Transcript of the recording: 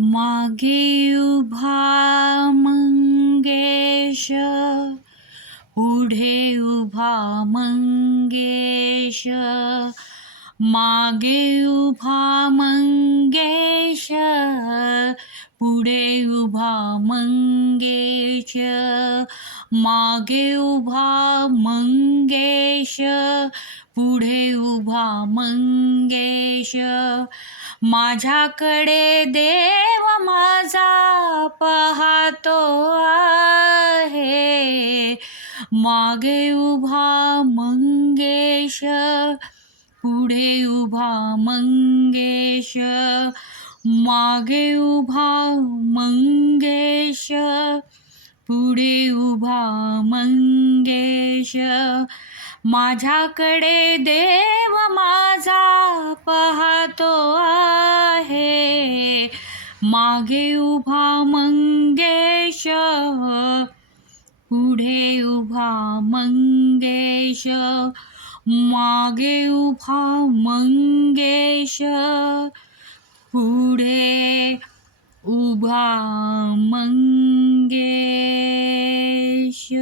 मागे उभा मंगेश, पुढे उभा मंगेश. मागे उभा मंगेश, पुढे उभा मंगेश. मागे उभा मंगेश, पुढे उभा मंगेश. माझ्याकडे देव माझा पाहतो आहे. मागे उभा मंगेश, पुढे उभा मंगेश. मागे उभा मंगेश, पुढे उभा मंगेश. माझ्याकडे देव माझा पाहतो आहे. मागे उभा मंगेश, पुढे उभा मंगेश. मागे उभा मंगेश, पुढे उभा मंगेश.